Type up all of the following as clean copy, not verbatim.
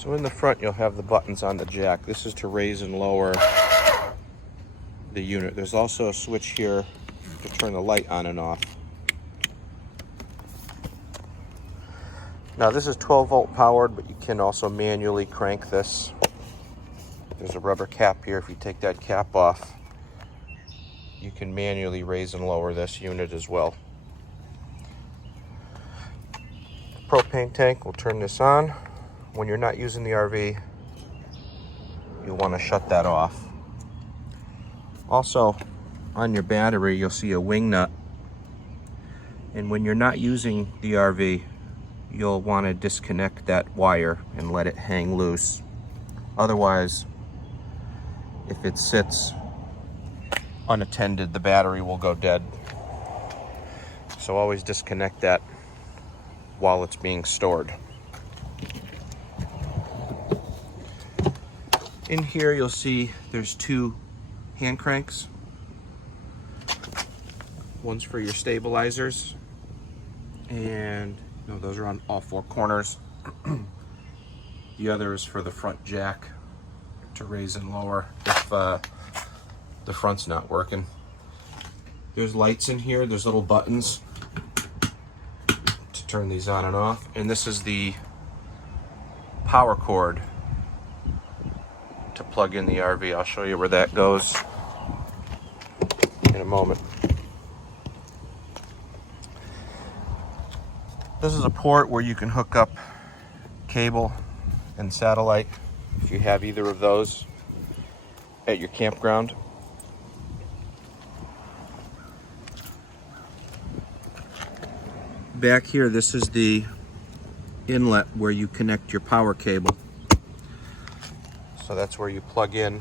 So in the front, you'll have the buttons on the jack. This is to raise and lower the unit. There's also a switch here to turn the light on and off. Now this is 12-volt powered, but you can also manually crank this. There's a rubber cap here. If you take that cap off, you can manually raise and lower this unit as well. The propane tank, we'll turn this on. When you're not using the RV, you'll want to shut that off. Also, on your battery, you'll see a wing nut. And when you're not using the RV, you'll want to disconnect that wire and let it hang loose. Otherwise, if it sits unattended, the battery will go dead. So always disconnect that while it's being stored. In here, you'll see there's two hand cranks. One's for your stabilizers, and those are on all four corners. The other is for the front jack to raise and lower if the front's not working. There's lights in here. There's little buttons to turn these on and off. And this is the power cord to plug in the RV. I'll show you where that goes in a moment. This is a port where you can hook up cable and satellite if you have either of those at your campground. Back here, this is the inlet where you connect your power cable. So that's where you plug in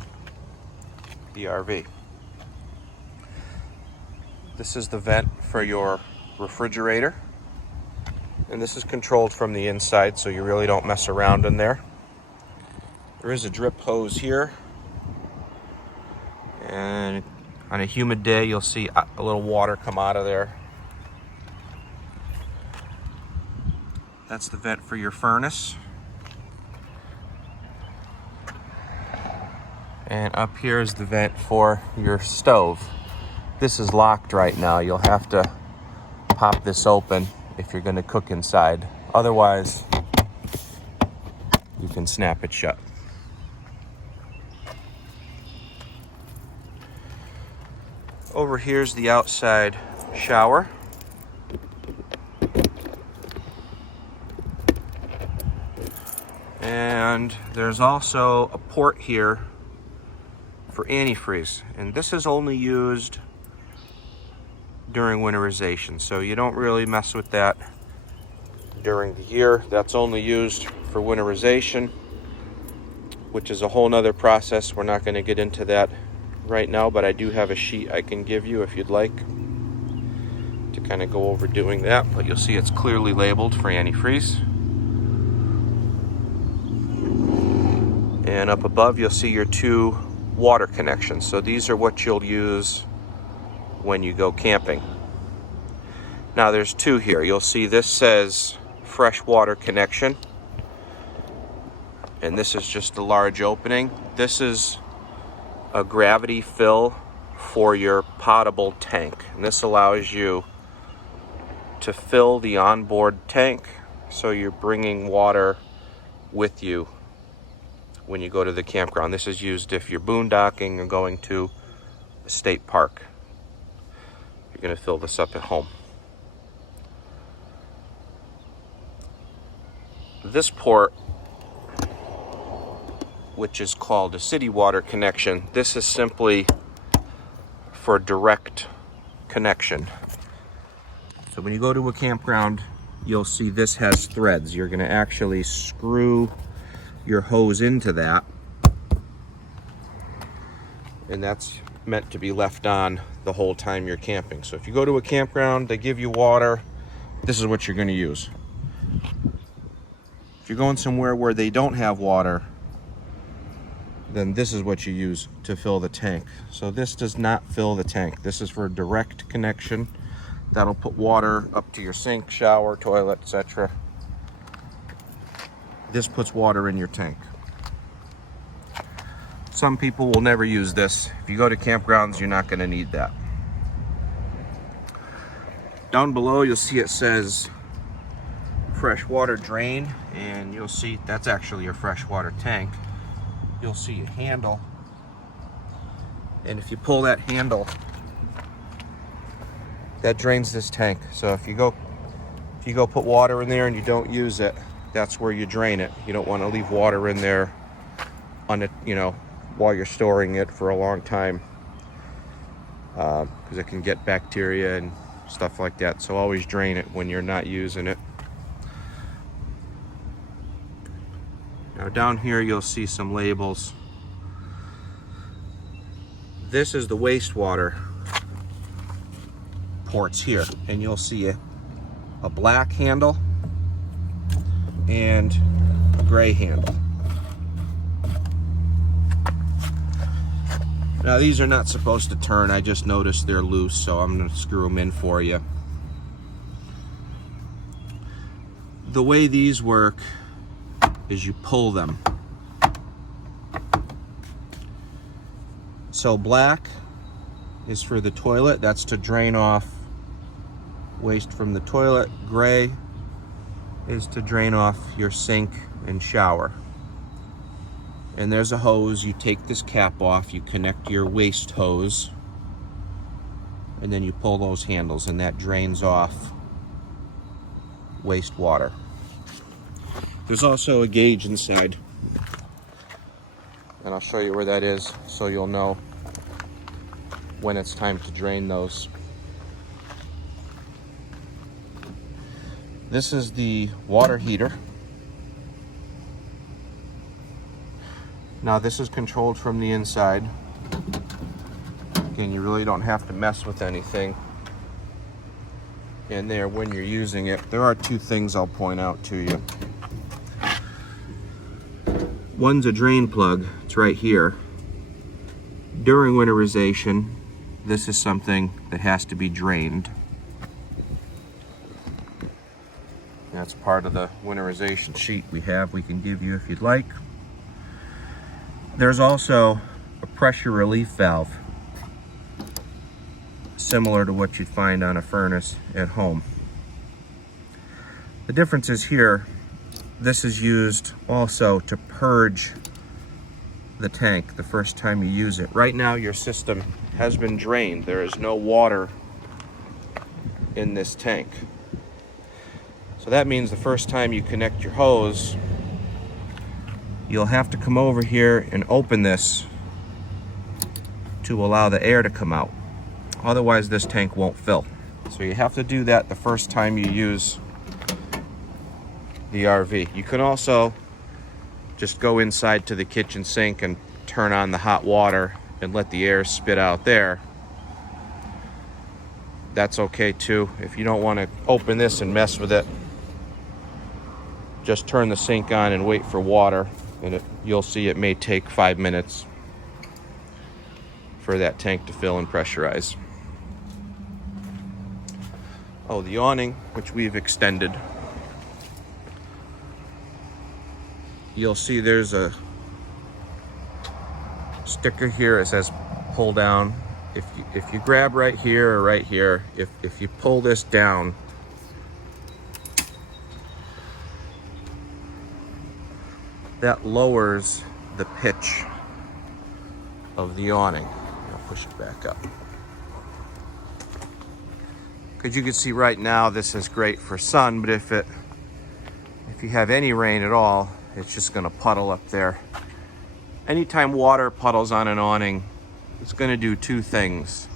the RV. This is the vent for your refrigerator. And this is controlled from the inside, so you really don't mess around in there. There is a drip hose here. And on a humid day, you'll see a little water come out of there. That's the vent for your furnace. And up here is the vent for your stove. This is locked right now. You'll have to pop this open if you're going to cook inside. Otherwise, you can snap it shut. Over here's the outside shower. And there's also a port here for antifreeze. And this is only used during winterization, so you don't really mess with that during the year. That's only used for winterization, which is a whole nother process. We're not going to get into that right now, but I do have a sheet I can give you if you'd like to kind of go over doing that. But you'll see it's clearly labeled for antifreeze. And up above, you'll see your two water connections. So these are what you'll use when you go camping. Now there's two here. You'll see this says fresh water connection, and this is just a large opening. This is a gravity fill for your potable tank, and this allows you to fill the onboard tank, so you're bringing water with you when you go to the campground. This is used if you're boondocking or going to a state park. You're going to fill this up at home. This port, which is called a city water connection, this is simply for direct connection. So when you go to a campground, you'll see this has threads. You're going to actually screw your hose into that, and that's meant to be left on the whole time you're camping. So if you go to a campground, they give you water, this is what you're going to use. If you're going somewhere where they don't have water, then this is what you use to fill the tank. So this does not fill the tank. This is for a direct connection. That'll put water up to your sink, shower, toilet, etc. this puts water in your tank. Some people will never use this. If you go to campgrounds, you're not going to need that. Down below, you'll see it says freshwater drain, and you'll see that's actually your freshwater tank. You'll see a handle, and if you pull that handle, that drains this tank. So if you go put water in there and you don't use it, that's where you drain it. You don't want to leave water in there on it, you know, while you're storing it for a long time, because it can get bacteria and stuff like that. So always drain it when you're not using it. Now down here you'll see some labels. This is the wastewater ports here, and you'll see a black handle and a gray handle. Now these are not supposed to turn. I just noticed they're loose, so I'm going to screw them in for you. The way these work is you pull them. So black is for the toilet. That's to drain off waste from the toilet. Gray is to drain off your sink and shower. And there's a hose. You take this cap off, you connect your waste hose, and then you pull those handles, and that drains off wastewater. There's also a gauge inside, and I'll show you where that is so you'll know when it's time to drain those. This is the water heater. Now this is controlled from the inside. Again, you really don't have to mess with anything in there when you're using it. There are two things I'll point out to you. One's a drain plug. It's right here. During winterization, this is something that has to be drained. That's part of the winterization sheet we can give you if you'd like. There's also a pressure relief valve, similar to what you'd find on a furnace at home. The difference is here, this is used also to purge the tank the first time you use it. Right now your system has been drained. There is no water in this tank. So that means the first time you connect your hose, you'll have to come over here and open this to allow the air to come out. Otherwise this tank won't fill. So you have to do that the first time you use the RV. You can also just go inside to the kitchen sink and turn on the hot water and let the air spit out there. That's okay too. If you don't want to open this and mess with it, just turn the sink on and wait for water, and you'll see it may take 5 minutes for that tank to fill and pressurize. Oh, the awning, which we've extended. You'll see there's a sticker here. It says pull down. If you grab right here or right here, if you pull this down, that lowers the pitch of the awning. I'll push it back up. Because you can see right now this is great for sun, but if you have any rain at all, it's just gonna puddle up there. Anytime water puddles on an awning, it's gonna do two things.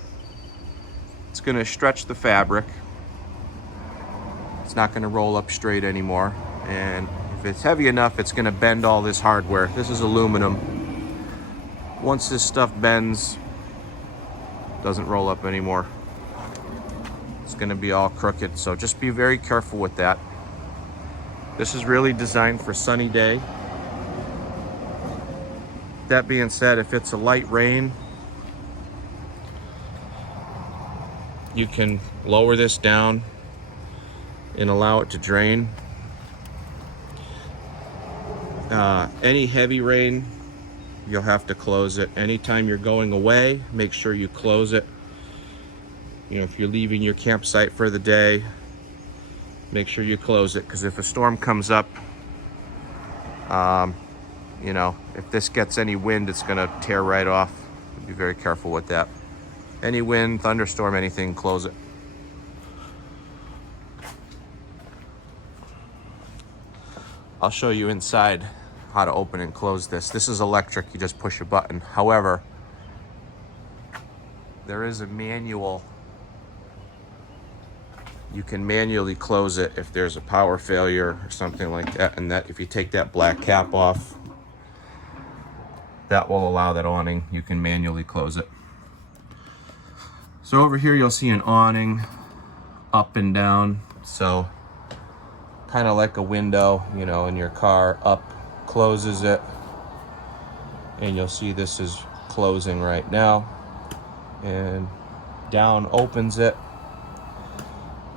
It's gonna stretch the fabric. It's not gonna roll up straight anymore. And if it's heavy enough, it's gonna bend all this hardware. This is aluminum. Once this stuff bends, it doesn't roll up anymore. It's gonna be all crooked, so just be very careful with that. This is really designed for sunny day. That being said, if it's a light rain, you can lower this down and allow it to drain. Any heavy rain, you'll have to close it. Anytime you're going away, make sure you close it. You know, if you're leaving your campsite for the day, make sure you close it, because if a storm comes up, you know, if this gets any wind, it's gonna tear right off. Be very careful with that. Any wind, thunderstorm, anything, close it. I'll show you inside how to open and close this. This is electric, you just push a button. However, there is a manual. You can manually close it if there's a power failure or something like that, and that if you take that black cap off, that will allow that awning. You can manually close it. So over here you'll see an awning up and down. So kind of like a window, you know, in your car. Up closes it, and you'll see this is closing right now, and down opens it.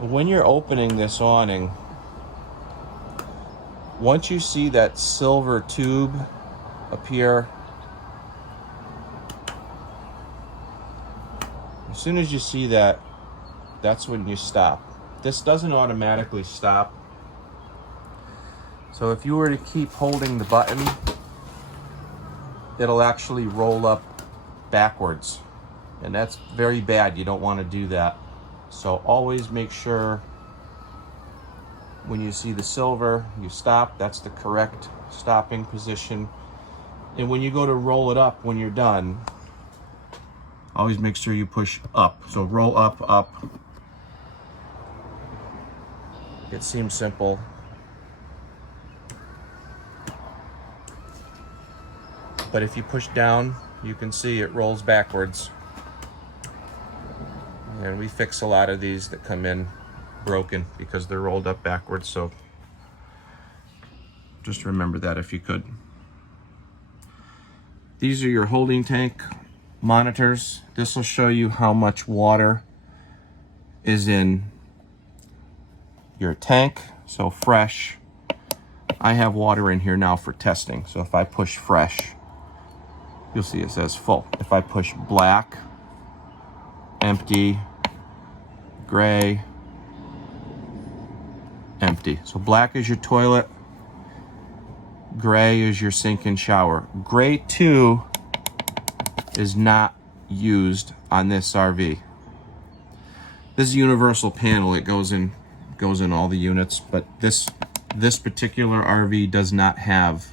When you're opening this awning, once you see that silver tube appear, as soon as you see that, that's when you stop. This doesn't automatically stop. So if you were to keep holding the button, it'll actually roll up backwards. And that's very bad. You don't want to do that. So always make sure when you see the silver, you stop. That's the correct stopping position. And when you go to roll it up, when you're done, always make sure you push up. So roll up, up. It seems simple. But if you push down, you can see it rolls backwards. And we fix a lot of these that come in broken because they're rolled up backwards. So just remember that if you could. These are your holding tank monitors. This will show you how much water is in your tank. So fresh. I have water in here now for testing. So if I push fresh, you'll see it says full. If I push black, empty, gray, empty. So black is your toilet, gray is your sink and shower. Gray 2 is not used on this RV. This is a universal panel. It goes in all the units, but this particular RV does not have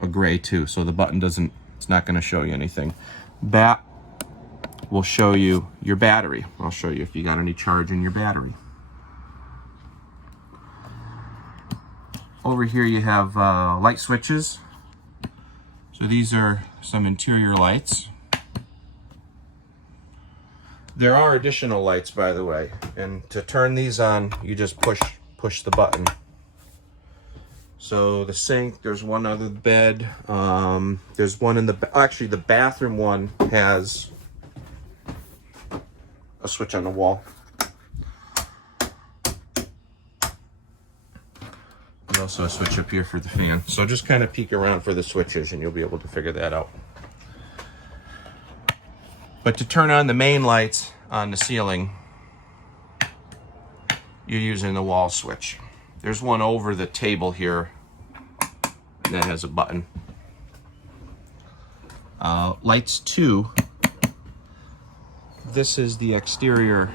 a gray 2, so the button doesn't, it's not going to show you anything. Bat will show you your battery. I'll show you if you got any charge in your battery. Over here you have light switches. So these are some interior lights. There are additional lights, by the way, and to turn these on, you just push the button. So the sink, there's one other bed. There's one in actually the bathroom one has a switch on the wall. There's also a switch up here for the fan. So just kind of peek around for the switches and you'll be able to figure that out. But to turn on the main lights on the ceiling, you're using the wall switch. There's one over the table here that has a button. Lights 2. This is the exterior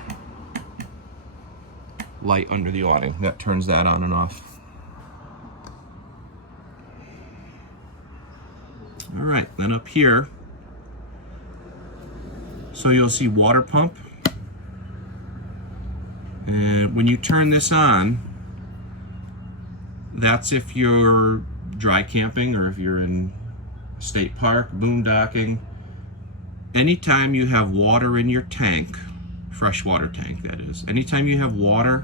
light under the awning. That turns that on and off. All right, then up here, so you'll see water pump. And when you turn this on, that's if you're dry camping or if you're in a state park, boondocking. Anytime you have water in your tank, freshwater tank that is, anytime you have water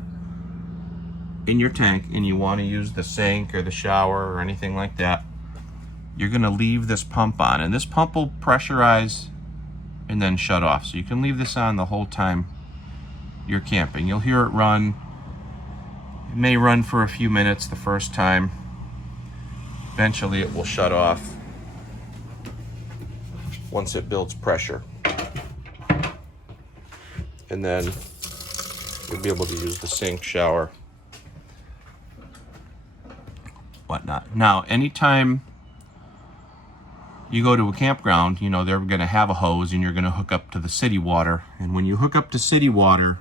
in your tank and you want to use the sink or the shower or anything like that, you're going to leave this pump on, and this pump will pressurize and then shut off. So you can leave this on the whole time you're camping. You'll hear it run. It may run for a few minutes the first time, Eventually it will shut off once it builds pressure. And then you'll be able to use the sink, shower, whatnot. Now, anytime you go to a campground, you know, they're gonna have a hose and you're gonna hook up to the city water. And when you hook up to city water,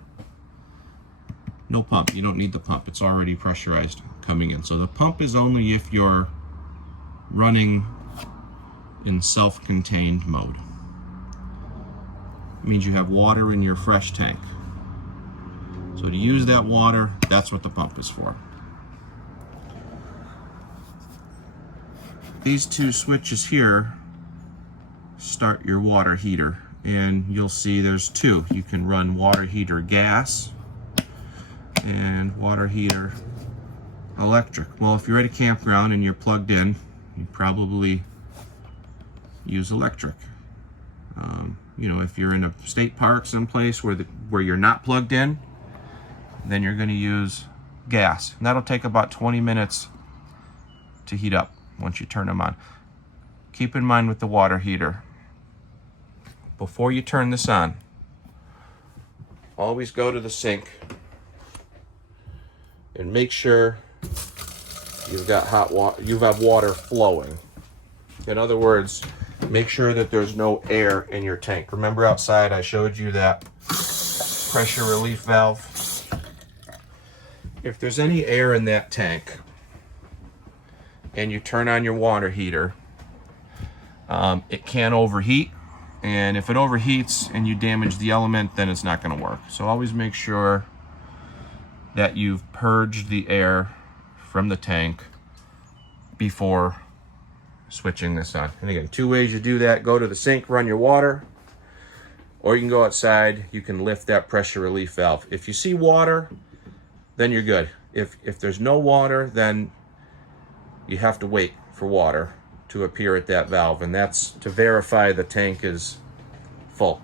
no pump, you don't need the pump. It's already pressurized coming in. So the pump is only if you're running in self-contained mode. It means you have water in your fresh tank. So to use that water, that's what the pump is for. These two switches here start your water heater, and you'll see there's two. You can run water heater gas and water heater electric. Well, if you're at a campground and you're plugged in, you probably use electric. You know, if you're in a state park someplace where you're not plugged in, then you're going to use gas. And that'll take about 20 minutes to heat up once you turn them on. Keep in mind with the water heater, before you turn this on, always go to the sink and make sure you've got hot water, you have water flowing. In other words, make sure that there's no air in your tank. Remember outside I showed you that pressure relief valve? If there's any air in that tank and you turn on your water heater, it can overheat, and if it overheats and you damage the element, then it's not going to work. So always make sure that you've purged the air from the tank before switching this on. And again, two ways you do that: go to the sink, run your water, or you can go outside, you can lift that pressure relief valve. If you see water, then you're good. If there's no water, then you have to wait for water to appear at that valve, and that's to verify the tank is full.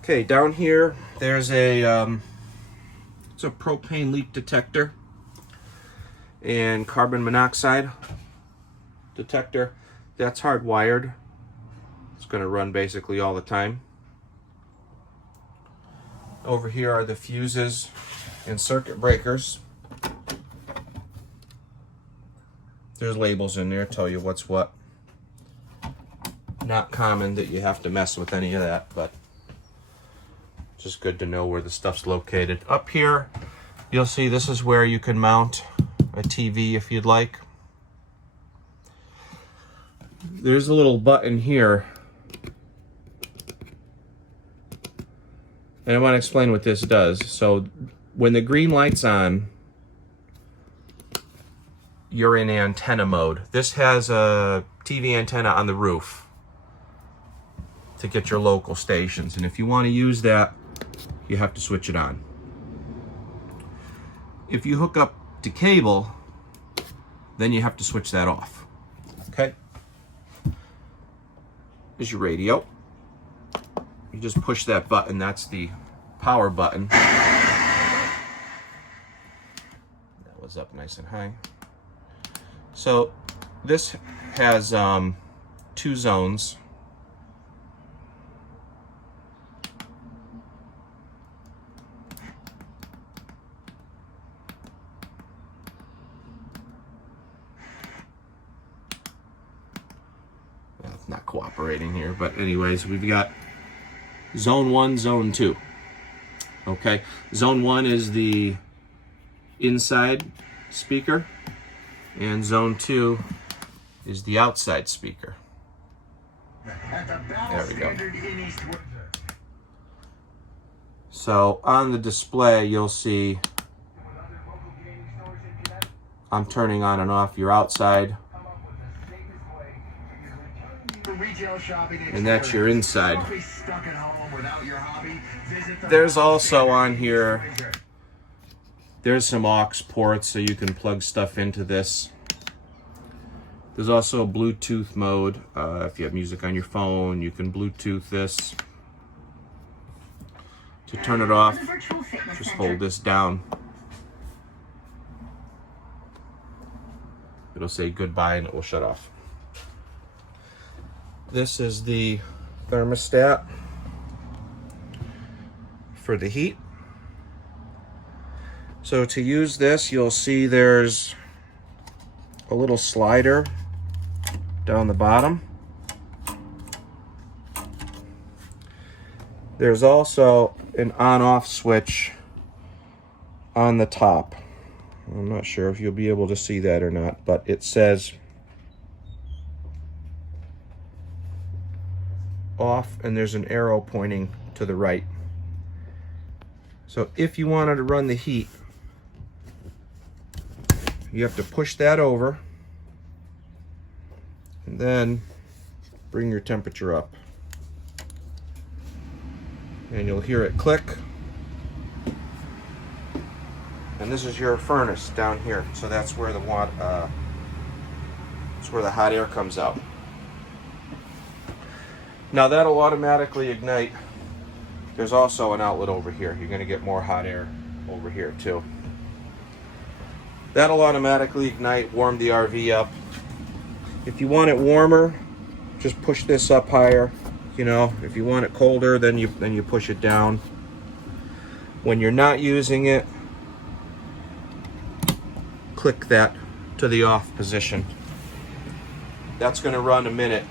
Okay, down here there's it's a propane leak detector and carbon monoxide detector. That's hardwired. It's going to run basically all the time. Over here are the fuses and circuit breakers. There's labels in there, tell you what's what. Not common that you have to mess with any of that, but just good to know where the stuff's located. Up here, you'll see this is where you can mount a TV if you'd like. There's a little button here, and I want to explain what this does. So when the green light's on, you're in antenna mode. This has a TV antenna on the roof to get your local stations, and if you want to use that, you have to switch it on. If you hook up to cable, then you have to switch that off. Okay? Here's your radio. You just push that button, that's the power button. That was up nice and high. So this has 2 zones. It's not cooperating here, but anyways, we've got zone 1, zone 2. Okay, zone 1 is the inside speaker, and zone 2 is the outside speaker. There we go. So on the display, you'll see I'm turning on and off your outside, and that's your inside. There's also on here, there's some aux ports so you can plug stuff into this. There's also a Bluetooth mode. If you have music on your phone, you can Bluetooth this. To turn it off, just hold this down. It'll say goodbye and it will shut off. This is the thermostat for the heat. So to use this, you'll see there's a little slider down the bottom. There's also an on-off switch on the top. I'm not sure if you'll be able to see that or not, but it says off and there's an arrow pointing to the right. So if you wanted to run the heat, you have to push that over and then bring your temperature up. And you'll hear it click. And this is your furnace down here. So that's where the hot air comes out. Now that'll automatically ignite. There's also an outlet over here. You're gonna get more hot air over here too. That'll automatically ignite, warm the RV up. If you want it warmer, just push this up higher. You know, if you want it colder, then you push it down. When you're not using it, click that to the off position. That's going to run a minute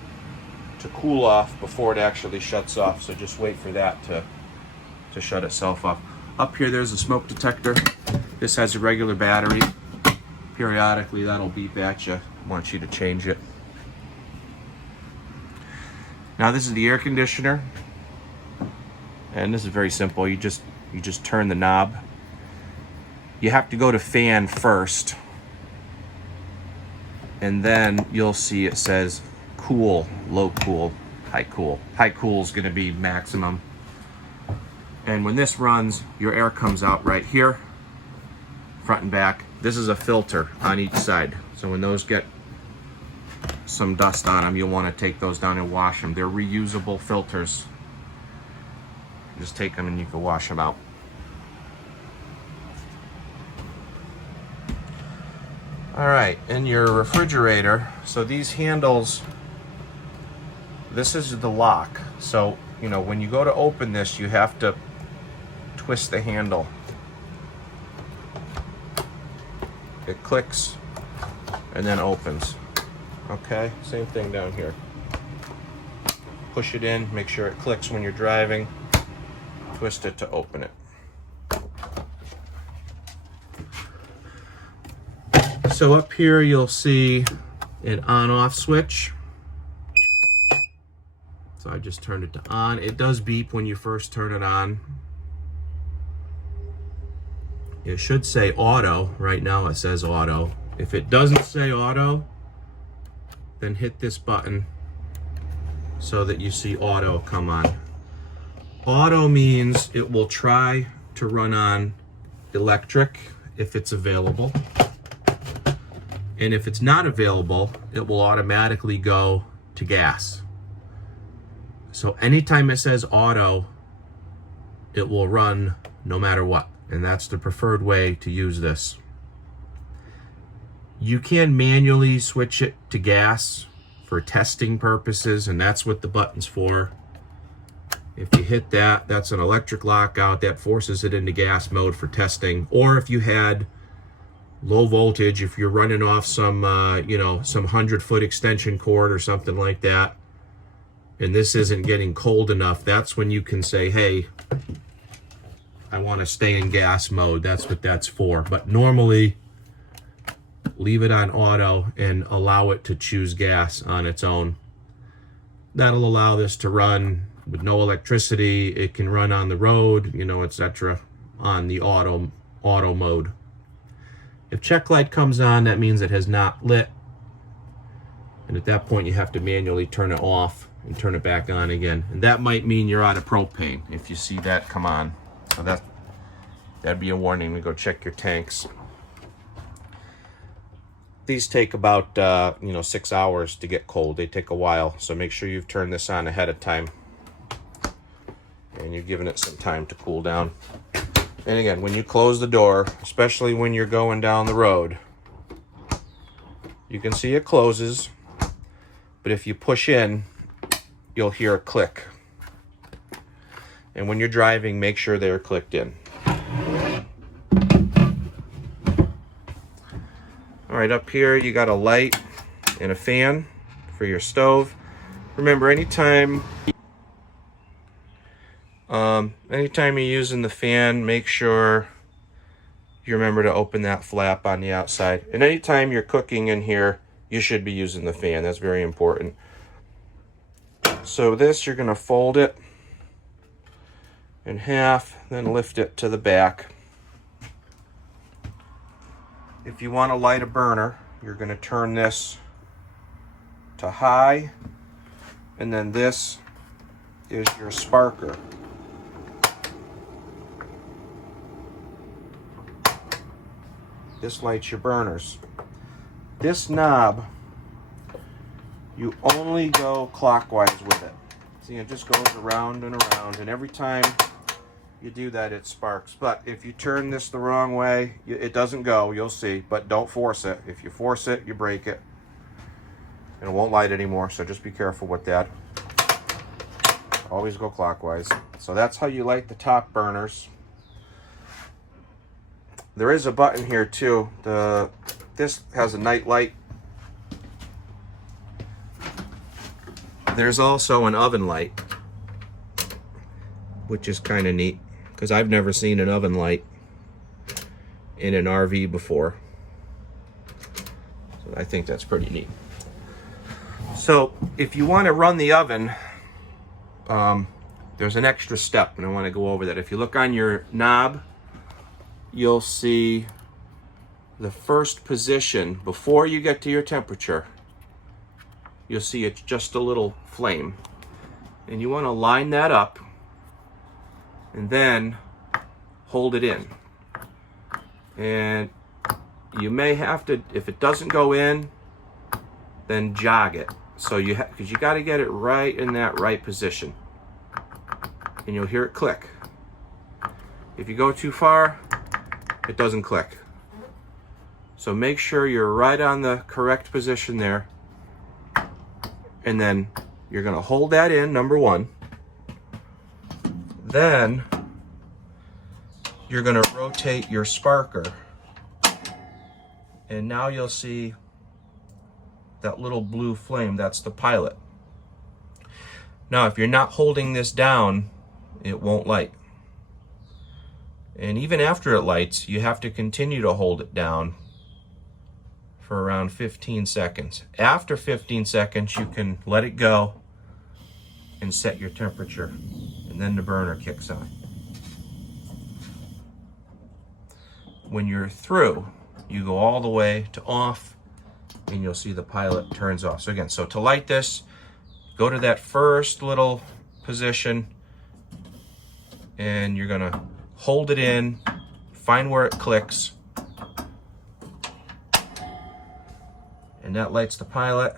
to cool off before it actually shuts off. So just wait for that to shut itself off. Up here, there's a smoke detector. This has a regular battery. Periodically, that'll beep at you. I want you to change it. Now this is the air conditioner, and this is very simple. You just turn the knob. You have to go to fan first, and then you'll see it says cool, low cool, high cool. High cool is going to be maximum. And when this runs, your air comes out right here, front and back. This is a filter on each side. So when those get some dust on them, you'll want to take those down and wash them. They're reusable filters. Just take them and you can wash them out. All right, in your refrigerator, so these handles, this is the lock. So, you know, when you go to open this, you have to twist the handle. It clicks and then opens. Okay, same thing down here. Push it in, make sure it clicks when you're driving. Twist it to open it. So up here you'll see an on-off switch. So I just turned it to on. It does beep when you first turn it on. It should say auto. Right now it says auto. If it doesn't say auto, then hit this button so that you see auto come on. Auto means it will try to run on electric if it's available. And if it's not available, it will automatically go to gas. So anytime it says auto, it will run no matter what. And that's the preferred way to use this. You can manually switch it to gas for testing purposes, and that's what the button's for. If you hit that, that's an electric lockout that forces it into gas mode for testing. Or if you had low voltage, if you're running off some, some 100-foot extension cord or something like that, and this isn't getting cold enough, that's when you can say, hey, I want to stay in gas mode. That's what that's for. But normally, leave it on auto and allow it to choose gas on its own. That'll allow this to run with no electricity. It can run on the road, etc. on the auto mode. If check light comes on, that means it has not lit. And at that point, you have to manually turn it off and turn it back on again. And that might mean you're out of propane if you see that come on. So that'd be a warning to go check your tanks. These take about 6 hours to get cold. They take a while, so make sure you've turned this on ahead of time and you're giving it some time to cool down. And again, when you close the door, especially when you're going down the road, You can see it closes, but if you push in, you'll hear a click. And when you're driving, make sure they're clicked in. All right, up here you got a light and a fan for your stove. Remember, anytime you're using the fan, make sure you remember to open that flap on the outside. And anytime you're cooking in here, you should be using the fan. That's very important. So this, you're gonna fold it in half, then lift it to the back. If you want to light a burner, you're going to turn this to high, and then this is your sparker. This lights your burners. This knob, you only go clockwise with it. See, it just goes around and around, and every time you do that, it sparks. But if you turn this the wrong way, it doesn't go, you'll see, but don't force it. If you force it, you break it, and it won't light anymore, so just be careful with that. Always go clockwise. So that's how you light the top burners. There is a button here too. This has a night light. There's also an oven light, which is kind of neat, because I've never seen an oven light in an RV before. So I think that's pretty neat. So if you want to run the oven, there's an extra step, and I want to go over that. If you look on your knob, you'll see the first position before you get to your temperature. You'll see it's just a little flame, and you want to line that up and then hold it in. And you may have to, if it doesn't go in, then jog it. So because you got to get it right in that right position, and you'll hear it click. If you go too far, it doesn't click. So make sure you're right on the correct position there, and then you're going to hold that in, number one. Then you're going to rotate your sparker, and now you'll see that little blue flame. That's the pilot. Now if you're not holding this down, it won't light. And even after it lights, you have to continue to hold it down for around 15 seconds. After 15 seconds, you can let it go and set your temperature, and then the burner kicks on. When you're through, you go all the way to off, and you'll see the pilot turns off. So again, so to light this, go to that first little position, and you're gonna hold it in, find where it clicks, and that lights the pilot,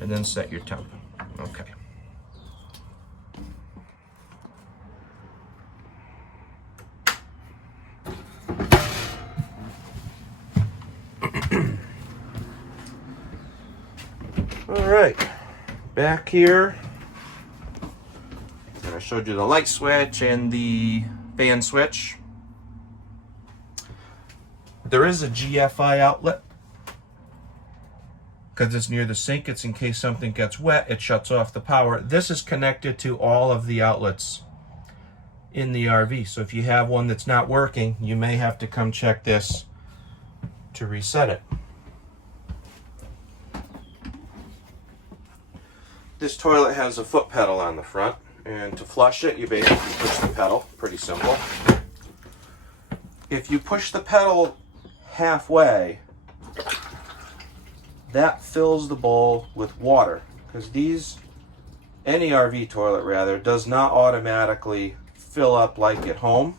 and then set your temp. Okay. All right, back here, and I showed you the light switch and the fan switch. There is a GFI outlet. Because it's near the sink, it's in case something gets wet, it shuts off the power. This is connected to all of the outlets in the RV. So if you have one that's not working, you may have to come check this to reset it. This toilet has a foot pedal on the front, and to flush it, you basically push the pedal. Pretty simple. If you push the pedal halfway, that fills the bowl with water, because any RV toilet rather, does not automatically fill up like at home.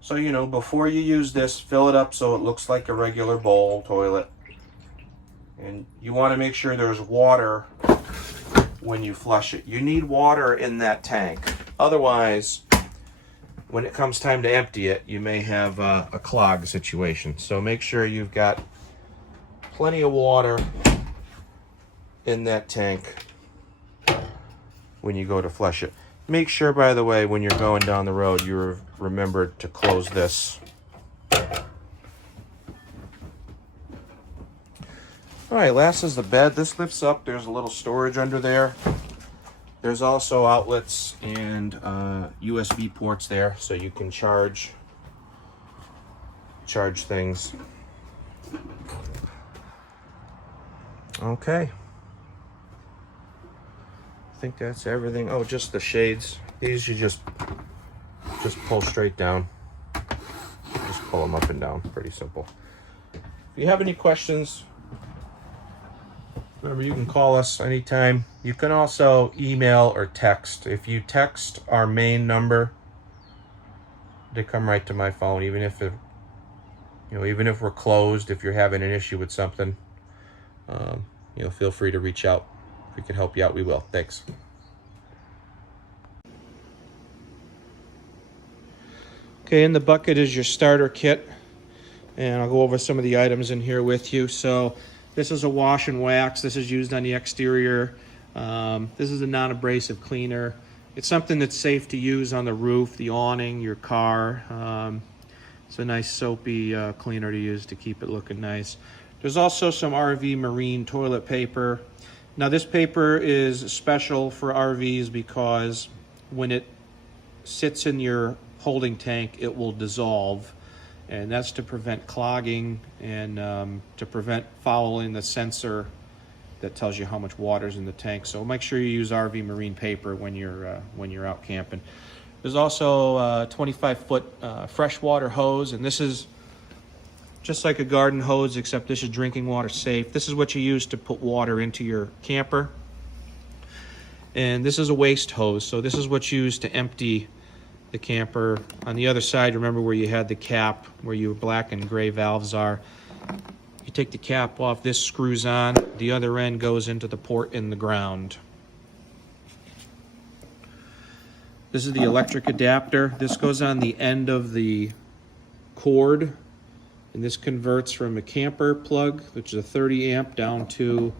So, you know, before you use this, fill it up so it looks like a regular bowl toilet. And you want to make sure there's water when you flush it. You need water in that tank. Otherwise, when it comes time to empty it, you may have a clog situation. So make sure you've got plenty of water in that tank when you go to flush it. Make sure, by the way, when you're going down the road, you remember to close this. All right, last is the bed. This lifts up. There's a little storage under there. There's also outlets and USB ports there, so you can charge things. Okay. I think that's everything. Oh, just the shades. These you just pull straight down. Just pull them up and down. Pretty simple. If you have any questions, remember, you can call us anytime. You can also email or text. If you text our main number, they come right to my phone, even if we're closed. If you're having an issue with something, feel free to reach out. If we can help you out, we will. Thanks. Okay, in the bucket is your starter kit, and I'll go over some of the items in here with you. So this is a wash and wax. This is used on the exterior. This is a non-abrasive cleaner. It's something that's safe to use on the roof, the awning, your car. It's a nice soapy cleaner to use to keep it looking nice. There's also some RV marine toilet paper. Now this paper is special for RVs because when it sits in your holding tank, it will dissolve. And that's to prevent clogging and to prevent fouling the sensor that tells you how much water's in the tank. So make sure you use RV marine paper when you're out camping. There's also a 25-foot freshwater hose, and this is just like a garden hose, except this is drinking water safe. This is what you use to put water into your camper. And this is a waste hose, so this is what's used to empty the camper. On the other side, remember where you had the cap, where your black and gray valves are. You take the cap off, this screws on, the other end goes into the port in the ground. This is the electric adapter. This goes on the end of the cord, and this converts from a camper plug, which is a 30 amp, down to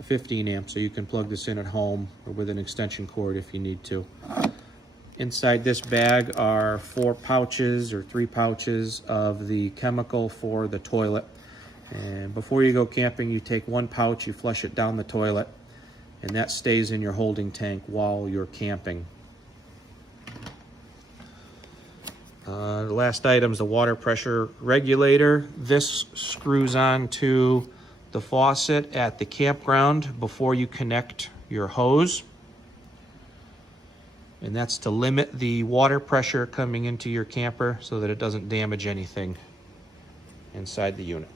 a 15 amp, so you can plug this in at home or with an extension cord if you need to. Inside this bag are 4 pouches or 3 pouches of the chemical for the toilet. And before you go camping, you take 1 pouch, you flush it down the toilet, and that stays in your holding tank while you're camping. The last item is the water pressure regulator. This screws on to the faucet at the campground before you connect your hose. And that's to limit the water pressure coming into your camper so that it doesn't damage anything inside the unit.